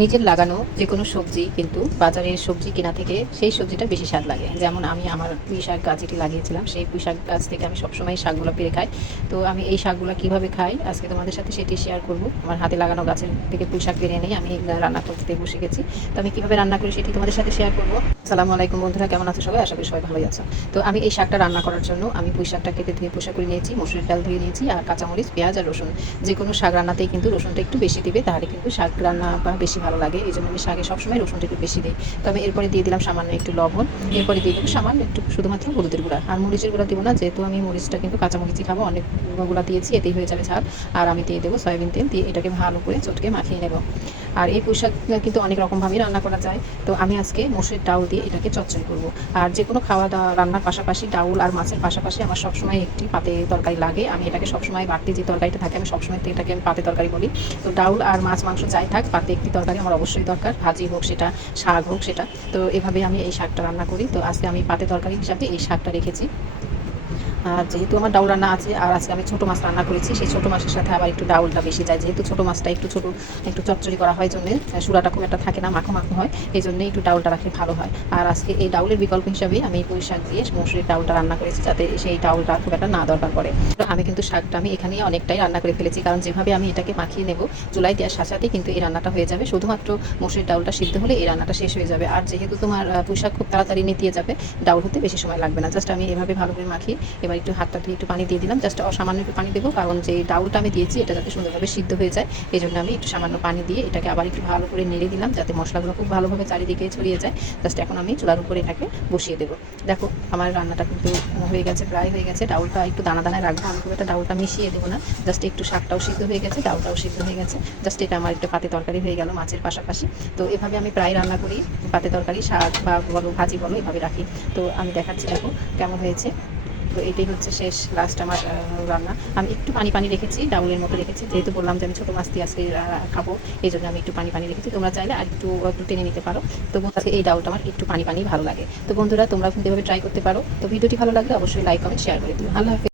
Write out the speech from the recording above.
নিজের লাগানো যে কোনো সবজি কিন্তু বাজারের সবজি কেনা থেকে সেই সবজিটা বেশি স্বাদ লাগে। যেমন আমি আমার পুঁই শাক গাছ যেটি লাগিয়েছিলাম, সেই পুঁই শাক গাছ থেকে আমি সবসময় শাকগুলো পেরে খাই। তো আমি এই শাকগুলো কীভাবে খাই আজকে তোমাদের সাথে সেটি শেয়ার করব। আমার হাতে লাগানো গাছের থেকে পুঁই শাক পেরে এনেই আমি রান্না করতে বসে গেছি। তো আমি কীভাবে রান্না করি সেটি তোমাদের সাথে শেয়ার করব। সালাম আলাইকুম বন্ধুরা, কেমন আছো সবাই? আশা করি সবাই ভালোই আছো। তো আমি এই শাকটা রান্না করার জন্য আমি পুঁই শাকটা কেটে ধুয়ে পোশাক করে নিয়েছি, মসুরের ডাল ধুয়ে নিয়েছি আর কাঁচামরিচ, পেঁয়াজ আর রসুন। যে কোনো শাক রান্নাতেই কিন্তু রসুনটা একটু বেশি দিবে, তাহলে কিন্তু শাক রান্না বা বেশি ভালো লাগে, এই জন্য আমি শাকে সবসময় রসুনটা একটু বেশি দিই। তবে এরপরে দিয়ে দিলাম সামান্য একটু লবণ, এরপরে দিয়ে দিলাম সামান্য একটু শুধুমাত্র হলুদের গুঁড়া। আর মরিচের গুঁড়া দেবো না, যেহেতু আমি মরিচটা কিন্তু কাঁচা কাঁচামরিচই খাব, অনেক গুঁড়া দিয়েছি, এতেই হয়ে যাবে ঝাল আর আমি দিয়ে দেবো সয়াবিন তেল, দিয়ে এটাকে ভালো করে চটকে মাখিয়ে নেব। আর এই পোশাক কিন্তু অনেক রকমভাবেই রান্না করা যায়। তো আমি আজকে মসুরের ডাউল দিয়ে এটাকে চচ্চড়ি করব। আর যে কোনো খাওয়া দাওয়া রান্নার পাশাপাশি ডাউল আর মাছের পাশাপাশি আমার সবসময় একটি পাতে তরকারি লাগে। আমি এটাকে সবসময় বাড়তি যে তরকারিটা থাকে, আমি সবসময় এটাকে আমি পাতে তরকারি বলি। তো ডাউল আর মাছ, মাংস যাই থাক, পাতে একটি তরকারি আমার অবশ্যই দরকার। ভাজি হোক সেটা, শাক হোক সেটা। তো এভাবে আমি এই শাকটা রান্না করি। তো আজকে আমি পাতে তরকারি হিসাবে এই শাকটা রেখেছি। আর যেহেতু আমার ডাউল রান্না আছে, আর আজকে আমি ছোটো মাছ রান্না করেছি, সেই ছোটো মাছের সাথে আবার একটু ডাউলটা বেশি যায়। যেহেতু ছোটো মাছটা একটু ছোটো, একটু চচ্চড়ি করা হয় জন্য সুরাটা খুব একটা থাকে না, মাখো মাখো হয়, এই জন্যই একটু ডাউলটা রাখলে ভালো হয়। আর আজকে এই ডাউলের বিকল্প হিসাবে আমি পুঁই শাক দিয়ে মসুরির ডাউলটা রান্না করেছি, যাতে সেই ডাউলটা খুব একটা না দরকার পড়ে। আমি কিন্তু শাকটা আমি এখানেই অনেকটাই রান্না করে ফেলেছি, কারণ যেভাবে আমি এটাকে মাখিয়ে নেব চুলাই দেওয়ার সাথে কিন্তু এই রান্নাটা হয়ে যাবে। শুধুমাত্র মসুরির ডাউলটা সিদ্ধ হলে এই রান্নাটা শেষ হয়ে যাবে। আর যেহেতু তোমার পুঁই শাক খুব তাড়াতাড়ি নিতিয়ে যাবে, ডাউল হতে বেশি সময় লাগবে না। জাস্ট আমি এভাবে ভালো করে মাখিয়ে এবার একটু হাতটা ধুয়ে একটু পানি দিয়ে দিলাম। জাস্ট অসামান্য একটু পানি দেবো, কারণ যে ডাউলটা আমি দিয়েছি, এটা যাতে সুন্দরভাবে সিদ্ধ হয়ে যায় এই জন্য আমি একটু সামান্য পানি দিয়ে এটাকে আবার একটু ভালো করে নেড়ে দিলাম, যাতে মশলাগুলো খুব ভালোভাবে চারিদিকে ছড়িয়ে যায়। জাস্ট এখন আমি চুলার উপরে এটাকে বসিয়ে দেবো। দেখো, আমার রান্নাটা কিন্তু হয়ে গেছে, প্রায় হয়ে গেছে। ডাউলটা একটু দানা দানায় রাখব, আমি খুব একটা ডাউলটা মিশিয়ে দেবো না। জাস্ট একটু শাকটাও সিদ্ধ হয়ে গেছে ডাউলটাও সিদ্ধ হয়ে গেছে। জাস্ট এটা আমার একটা পাতে তরকারি হয়ে গেল, মাছের পাশাপাশি। তো এভাবে আমি প্রায় রান্না করি, পাতে তরকারি, শাক বা বলো ভাজি বলো, এভাবে রাখি। তো আমি দেখাচ্ছি, দেখো কেমন হয়েছে। তো এটাই হচ্ছে শেষ লাস্ট আমার রান্না। আমি একটু পানি পানি রেখেছি, ডাউলের মতো রেখেছি। যেহেতু বললাম যে আমি ছোটো মাছ দিয়ে আজকে খাব, এই জন্য আমি একটু পানি পানি রেখেছি। তোমরা চাইলে আর একটু একটু টেনে নিতে পারো। তো আজকে এই ডাউলটা আমার একটু পানি পানি ভালো লাগে। তো বন্ধুরা তোমরা কিন্তু এভাবে ট্রাই করতে পারো। তো ভিডিওটি ভালো লাগলে অবশ্যই লাইক কমেন্ট শেয়ার করে দিও। আল্লাহ